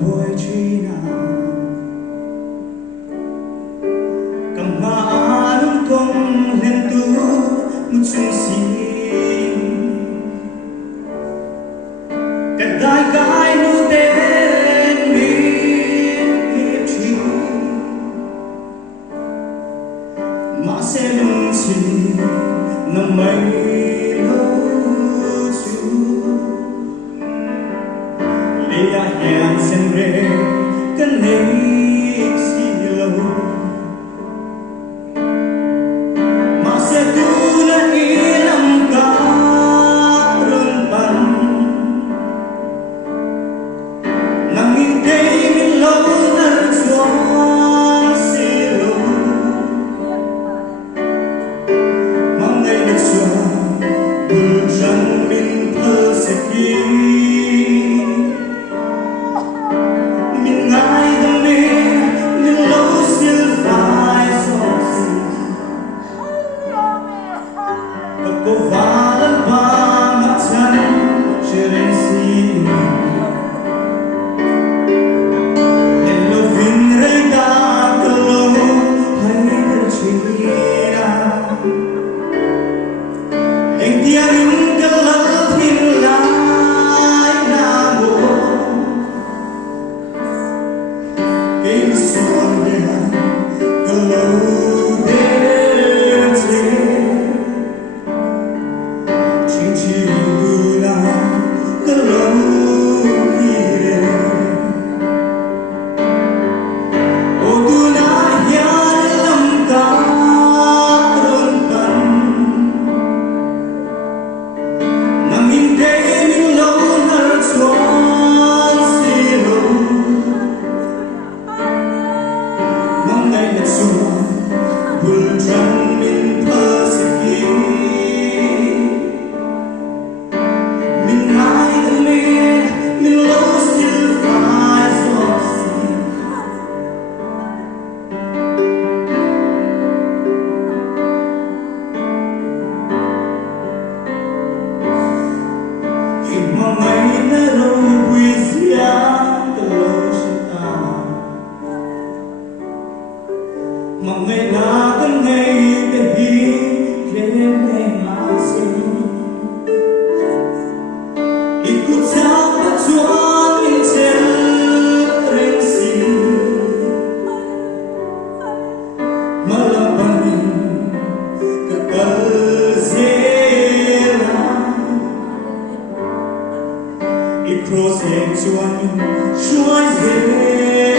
bồi truy nào cầm má đúng công lên tu một chung xin cả gai gai nu tên biết kiếp chi mà sẽ lung chi nằm mây hẹn xem về cái nếp xì lâu mà sẽ tu na ý làm cả rừng bắn nằm in đây mình lâu nở xoan xì lâu mong ngày được xoan buồn trăng mình thơ sẽ kia cô vá lên ba mắt chân chưa đến xin hẹn lâu vinh rơi ta cơ lâu hay thật chỉ ra anh tia đứng cơ lâu thiên lại là bộ kinh xuân đèn cơ lâu buồn trăng mình thơ sẽ kia mình ai thân mình lâu still phải giọt gì khi mà ngày đã lâu quý giá từ lâu trên ta mà ngày nào cũng ngày cái đi lên ngày mà xin ít cút sao đã chuan mình trên rèn xin mà làm bằng cái cơn dễ ít cross em chuan mình chuan dễ